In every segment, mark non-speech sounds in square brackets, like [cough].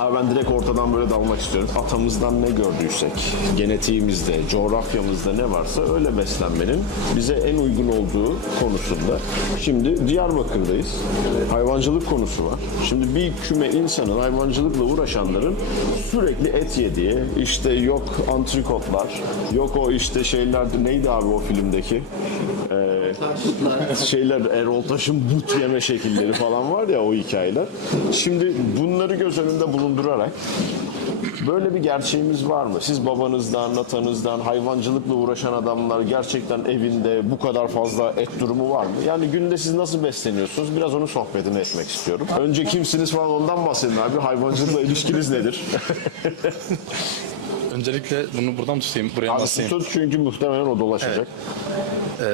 Abi ben direkt ortadan böyle dalmak istiyorum. Atamızdan ne gördüysek, genetiğimizde, coğrafyamızda ne varsa öyle beslenmenin bize en uygun olduğu konusunda. Şimdi Diyarbakır'dayız. Hayvancılık konusu var. Şimdi bir küme insanın, hayvancılıkla uğraşanların sürekli et yediği, işte yok antrikotlar, yok o işte şeyler, neydi abi o filmdeki? Ee, şeyler Erol Taş'ın but yeme şekilleri falan var ya o hikayeler. Şimdi bunları göz önünde bulundurarak böyle bir gerçeğimiz var mı? Siz babanızdan, atanızdan, hayvancılıkla uğraşan adamlar gerçekten evinde bu kadar fazla et durumu var mı? Yani günde siz nasıl besleniyorsunuz? Biraz onun sohbetini etmek istiyorum. Önce kimsiniz falan ondan bahsedin abi. Hayvancılıkla ilişkiniz nedir? [laughs] Öncelikle bunu buradan tutayım, buraya Abi basayım. tut çünkü muhtemelen o dolaşacak. Ee,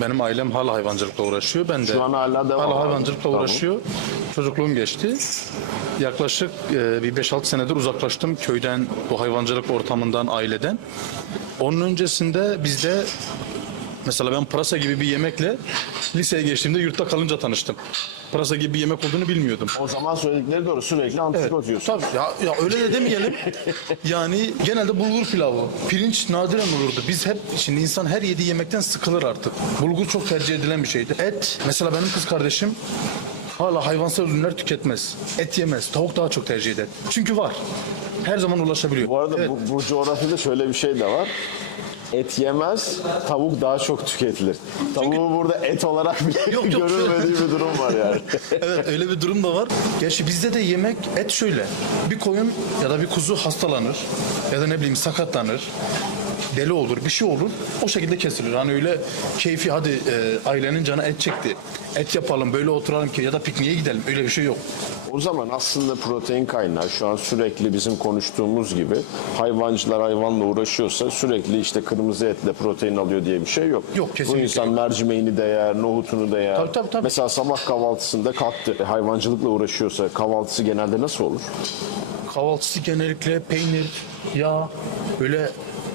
benim ailem hala hayvancılıkla uğraşıyor. Ben de Şu an hala devam hala abi. hayvancılıkla Tamam. uğraşıyor. Çocukluğum geçti. Yaklaşık e, bir 5-6 senedir uzaklaştım köyden, bu hayvancılık ortamından, aileden. Onun öncesinde bizde mesela ben pırasa gibi bir yemekle liseye geçtiğimde yurtta kalınca tanıştım. Pırasa gibi bir yemek olduğunu bilmiyordum. O zaman söyledikleri doğru. Sürekli antrikot yiyorsun. Tabii ya, ya öyle de demeyelim. [laughs] yani genelde bulgur pilavı. Pirinç nadiren olurdu. Biz hep şimdi insan her yediği yemekten sıkılır artık. Bulgur çok tercih edilen bir şeydi. Et mesela benim kız kardeşim hala hayvansal ürünler tüketmez. Et yemez. Tavuk daha çok tercih eder. Çünkü var. Her zaman ulaşabiliyor. Bu arada Evet. bu, bu coğrafyada şöyle bir şey de var. Et yemez, tavuk daha çok tüketilir. Tavuğu burada et olarak bile Yok, yok. görülmediği bir durum var yani. [laughs] evet öyle bir durum da var. Gerçi bizde de yemek et şöyle. Bir koyun ya da bir kuzu hastalanır ya da ne bileyim sakatlanır. Deli olur, bir şey olur. O şekilde kesilir. Hani öyle keyfi hadi e, ailenin canı et çekti. Et yapalım, böyle oturalım ki ya da pikniğe gidelim. Öyle bir şey yok. o zaman aslında protein kaynağı şu an sürekli bizim konuştuğumuz gibi hayvancılar hayvanla uğraşıyorsa sürekli işte kırmızı etle protein alıyor diye bir şey yok. Yok, Bu kesinlikle insan mercimeğini de yer, nohutunu da yer. Tabii, tabii, tabii. Mesela sabah kahvaltısında kalktı. Hayvancılıkla uğraşıyorsa kahvaltısı genelde nasıl olur? Kahvaltısı genellikle peynir, yağ, böyle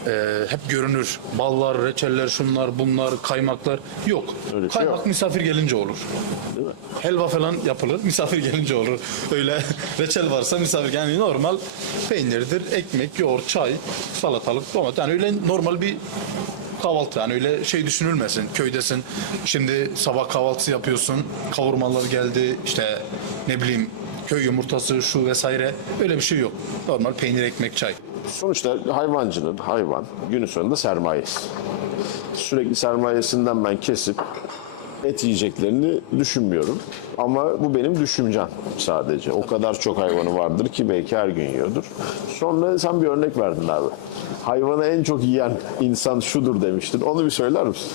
e, hep görünür. Ballar, reçeller, şunlar, bunlar, kaymaklar. Yok. Öyle şey Kaymak yok. misafir gelince olur. Değil mi? Helva falan yapılır. Misafir gelince olur. Öyle [laughs] reçel varsa misafir yani normal peynirdir, ekmek, yoğurt, çay, salatalık, domates. Yani öyle normal bir kahvaltı. Yani öyle şey düşünülmesin. Köydesin. Şimdi sabah kahvaltısı yapıyorsun. Kavurmalar geldi. işte ne bileyim köy yumurtası şu vesaire. Öyle bir şey yok. Normal peynir, ekmek, çay. Sonuçta hayvancının hayvan günün sonunda sermayesi. Sürekli sermayesinden ben kesip et yiyeceklerini düşünmüyorum. Ama bu benim düşüncem sadece. O kadar çok hayvanı vardır ki belki her gün yiyordur. Sonra sen bir örnek verdin abi. Hayvanı en çok yiyen insan şudur demiştin. Onu bir söyler misin?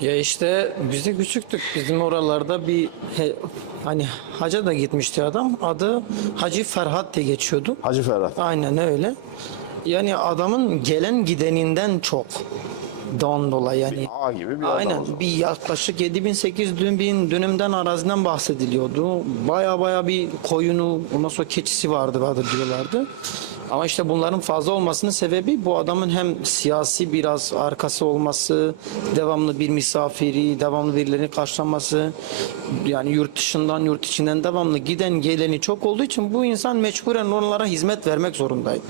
Ya işte biz de küçüktük. Bizim oralarda bir he- hani haca da gitmişti adam. Adı Hacı Ferhat diye geçiyordu. Hacı Ferhat. Aynen öyle. Yani adamın gelen gideninden çok don dolayı yani. Ağa gibi bir adam Aynen zaman. bir yaklaşık 7000-8000 bin dönümden araziden bahsediliyordu. Baya baya bir koyunu ondan sonra keçisi vardı vardı diyorlardı. Ama işte bunların fazla olmasının sebebi bu adamın hem siyasi biraz arkası olması, devamlı bir misafiri, devamlı birilerini karşılaması, yani yurt dışından yurt içinden devamlı giden geleni çok olduğu için bu insan mecburen onlara hizmet vermek zorundaydı.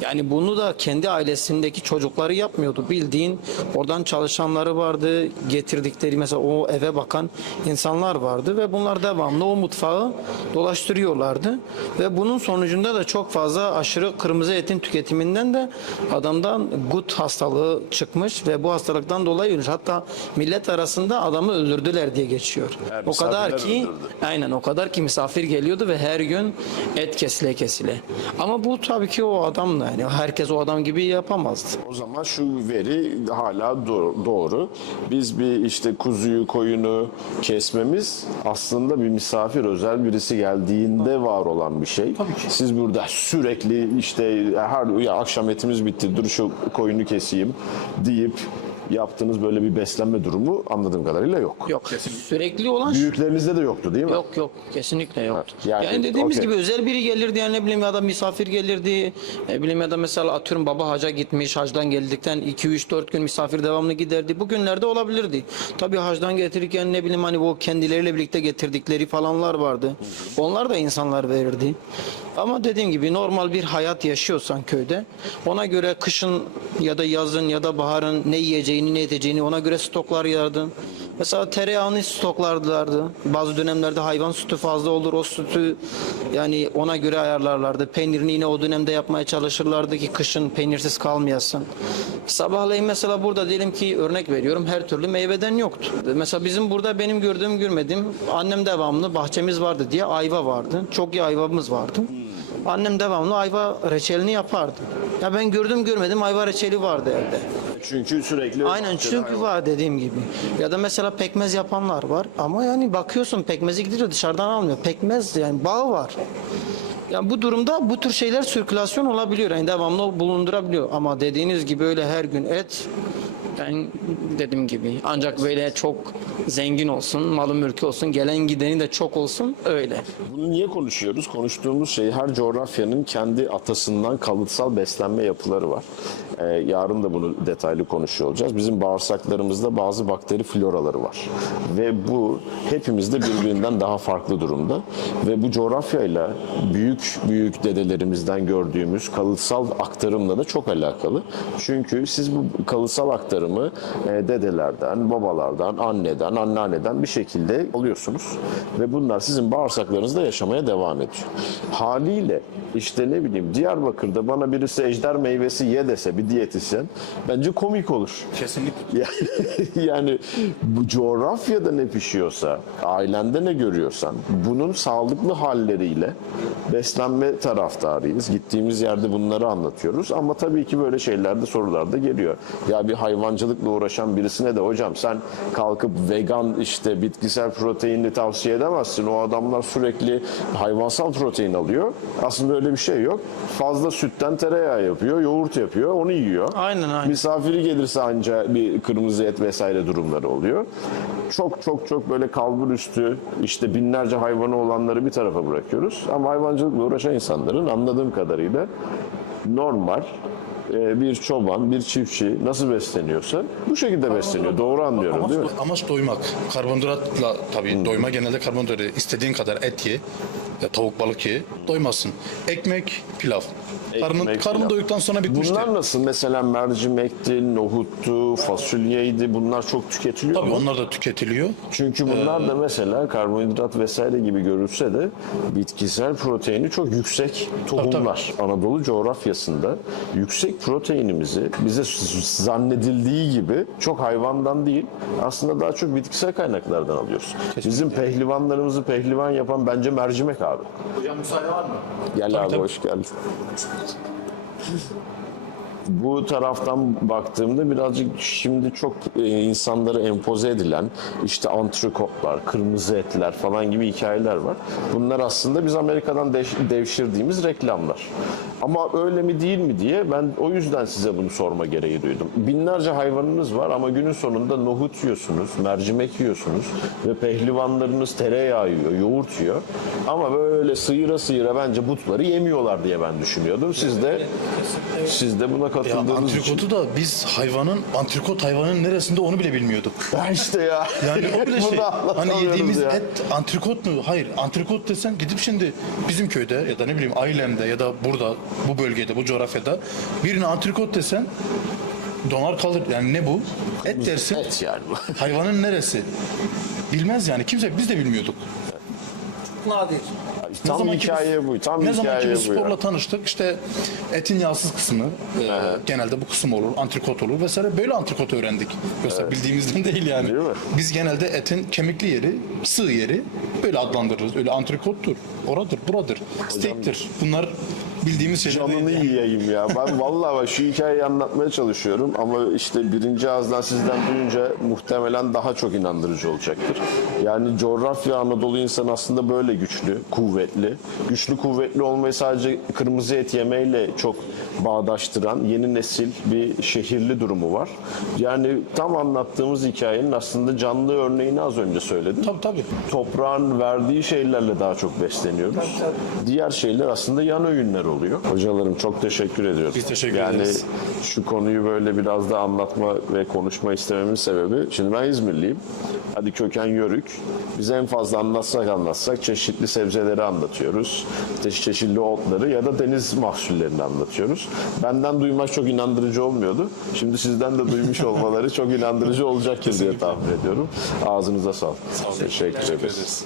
Yani bunu da kendi ailesindeki çocukları yapmıyordu. Bildiğin oradan çalışanları vardı, getirdikleri mesela o eve bakan insanlar vardı ve bunlar devamlı o mutfağı dolaştırıyorlardı ve bunun sonucunda da çok fazla aşırı kırmızı etin tüketiminden de adamdan gut hastalığı çıkmış ve bu hastalıktan dolayı ölmüş. Hatta millet arasında adamı öldürdüler diye geçiyor. Yani o kadar ki öldürdü. aynen o kadar ki misafir geliyordu ve her gün et kesile kesile. Ama bu tabii ki o adamla yani herkes o adam gibi yapamazdı. O zaman şu veri hala do- doğru. Biz bir işte kuzuyu, koyunu kesmemiz aslında bir misafir özel birisi geldiğinde var olan bir şey. Siz burada sürekli işte her ya akşam etimiz bitti dur şu koyunu keseyim deyip yaptığınız böyle bir beslenme durumu anladığım kadarıyla yok. Yok. Sürekli olan Büyüklerinizde de yoktu değil mi? Yok yok kesinlikle yoktu. yani, Yani, dediğimiz okey. gibi özel biri gelirdi yani ne bileyim ya da misafir gelirdi. Ne bileyim ya da mesela atıyorum baba haca gitmiş hacdan geldikten 2 3 4 gün misafir devamlı giderdi. Bu günlerde olabilirdi. Tabii hacdan getirirken ne bileyim hani bu kendileriyle birlikte getirdikleri falanlar vardı. Onlar da insanlar verirdi. Ama dediğim gibi normal bir hayat yaşıyorsan köyde ona göre kışın ya da yazın ya da baharın ne yiyeceğini ne edeceğini ona göre stoklar yardın. Mesela tereyağını stoklarlardı. Bazı dönemlerde hayvan sütü fazla olur. O sütü yani ona göre ayarlarlardı. Peynirini yine o dönemde yapmaya çalışırlardı ki kışın peynirsiz kalmayasın. Sabahleyin mesela burada diyelim ki örnek veriyorum her türlü meyveden yoktu. Mesela bizim burada benim gördüğüm görmediğim annem devamlı bahçemiz vardı diye ayva vardı. Çok iyi ayvamız vardı. Annem devamlı ayva reçelini yapardı. Ya ben gördüm görmedim ayva reçeli vardı evde. Çünkü sürekli Aynen çünkü var dediğim gibi. Ya da mesela pekmez yapanlar var ama yani bakıyorsun pekmezi gidiyor dışarıdan almıyor. Pekmez yani bağı var. Yani bu durumda bu tür şeyler sirkülasyon olabiliyor. Yani devamlı bulundurabiliyor. Ama dediğiniz gibi öyle her gün et ben dediğim gibi ancak böyle çok zengin olsun, malı mülkü olsun, gelen gideni de çok olsun öyle. Bunu niye konuşuyoruz? Konuştuğumuz şey her coğrafyanın kendi atasından kalıtsal beslenme yapıları var. Ee, yarın da bunu detaylı konuşuyor olacağız. Bizim bağırsaklarımızda bazı bakteri floraları var. Ve bu hepimizde birbirinden daha farklı durumda. Ve bu coğrafyayla büyük büyük dedelerimizden gördüğümüz kalıtsal aktarımla da çok alakalı. Çünkü siz bu kalıtsal aktarımı e, dedelerden, babalardan, anneden, anneanneden bir şekilde alıyorsunuz. Ve bunlar sizin bağırsaklarınızda yaşamaya devam ediyor. Haliyle işte ne bileyim Diyarbakır'da bana birisi ejder meyvesi ye dese bir diyetisyen bence komik olur. Kesinlikle. Yani, [laughs] yani bu coğrafyada ne pişiyorsa, ailende ne görüyorsan bunun sağlıklı halleriyle beslenme taraftarıyız. Gittiğimiz yerde bunları anlatıyoruz ama tabii ki böyle şeylerde sorular da geliyor. Ya bir hayvancılıkla uğraşan birisine de hocam sen kalkıp vegan işte bitkisel proteinli tavsiye edemezsin. O adamlar sürekli hayvansal protein alıyor. Aslında öyle bir şey yok. Fazla sütten tereyağı yapıyor, yoğurt yapıyor, onu yiyor. Aynen, aynen. Misafiri gelirse anca bir kırmızı et vesaire durumları oluyor. Çok çok çok böyle kalbur üstü işte binlerce hayvanı olanları bir tarafa bırakıyoruz. Ama hayvancılıkla uğraşan insanların anladığım kadarıyla normal e, bir çoban, bir çiftçi nasıl besleniyorsa bu şekilde besleniyor. Doğru anlıyorum Amaç, değil mi? amaç doymak. Karbonhidratla tabii doyma genelde karbonhidratı istediğin kadar et ye. Ya tavuk balık ye. Doymazsın. Ekmek, pilav. karnın, Ekmek, karnın pilav. doyduktan sonra bitmiştir. Bunlar nasıl? Mesela mercimekti, nohuttu, fasulyeydi bunlar çok tüketiliyor Tabii mu? onlar da tüketiliyor. Çünkü bunlar da mesela karbonhidrat vesaire gibi görülse de bitkisel proteini çok yüksek tohumlar. Anadolu coğrafyasında yüksek proteinimizi bize zannedildiği gibi çok hayvandan değil aslında daha çok bitkisel kaynaklardan alıyoruz. Bizim pehlivanlarımızı pehlivan yapan bence mercimek abi. Hocam müsaade var mı? Gel abi tabii. hoş geldin. Bu taraftan baktığımda birazcık şimdi çok e, insanlara empoze edilen işte antrikotlar, kırmızı etler falan gibi hikayeler var. Bunlar aslında biz Amerika'dan devşirdiğimiz reklamlar. Ama öyle mi değil mi diye ben o yüzden size bunu sorma gereği duydum. Binlerce hayvanınız var ama günün sonunda nohut yiyorsunuz, mercimek yiyorsunuz ve pehlivanlarınız tereyağı yiyor, yoğurt yiyor. Ama böyle sıyıra sıyıra bence butları yemiyorlar diye ben düşünüyordum. Siz de siz de buna Ya katıldığınız için. antrikotu da biz hayvanın, antrikot hayvanın neresinde onu bile bilmiyorduk. Ya işte ya. Yani o bile [laughs] şey. Hani yediğimiz ya. et antrikot mu? Hayır. Antrikot desen gidip şimdi bizim köyde ya da ne bileyim ailemde ya da burada bu bölgede bu coğrafyada birine antrikot desen donar kalır. Yani ne bu? Et dersin. Et yani bu. [laughs] Hayvanın neresi? Bilmez yani. Kimse biz de bilmiyorduk. Nadir. Tam zamanki hikaye biz- bu. Tam ne zaman ki biz bu ya. sporla tanıştık işte etin yağsız kısmı e, genelde bu kısım olur, antrikot olur vesaire böyle antrikot öğrendik. Yoksa bildiğimizden [laughs] değil yani. Değil mi? Biz genelde etin kemikli yeri, sığ yeri böyle adlandırırız. Öyle antrikottur, oradır, buradır, steaktir. Bunlar bildiğimiz şeyler Canını değil. yiyeyim ya. Ben [laughs] vallahi bak şu hikayeyi anlatmaya çalışıyorum ama işte birinci ağızdan sizden duyunca muhtemelen daha çok inandırıcı olacaktır. Yani coğrafya Anadolu insanı aslında böyle güçlü, kuvvetli. Kuvvetli. Güçlü kuvvetli olmayı sadece kırmızı et yemeyle çok bağdaştıran yeni nesil bir şehirli durumu var. Yani tam anlattığımız hikayenin aslında canlı örneğini az önce söyledim. Tabii tabii. Toprağın verdiği şeylerle daha çok besleniyoruz. Diğer şeyler aslında yan öğünler oluyor. Hocalarım çok teşekkür ediyorum. Biz teşekkür yani ederiz. şu konuyu böyle biraz da anlatma ve konuşma istememin sebebi şimdi ben İzmirliyim. Hadi köken yörük. Biz en fazla anlatsak anlatsak çeşitli sebzeleri anlatıyoruz. Çe- Çeşitli otları ya da deniz mahsullerini anlatıyoruz. Benden duymak çok inandırıcı olmuyordu. Şimdi sizden de duymuş [laughs] olmaları çok inandırıcı olacaktır diye tahmin ediyorum. Ağzınıza sağlık. Teşekkür, Teşekkür ederiz. ederiz.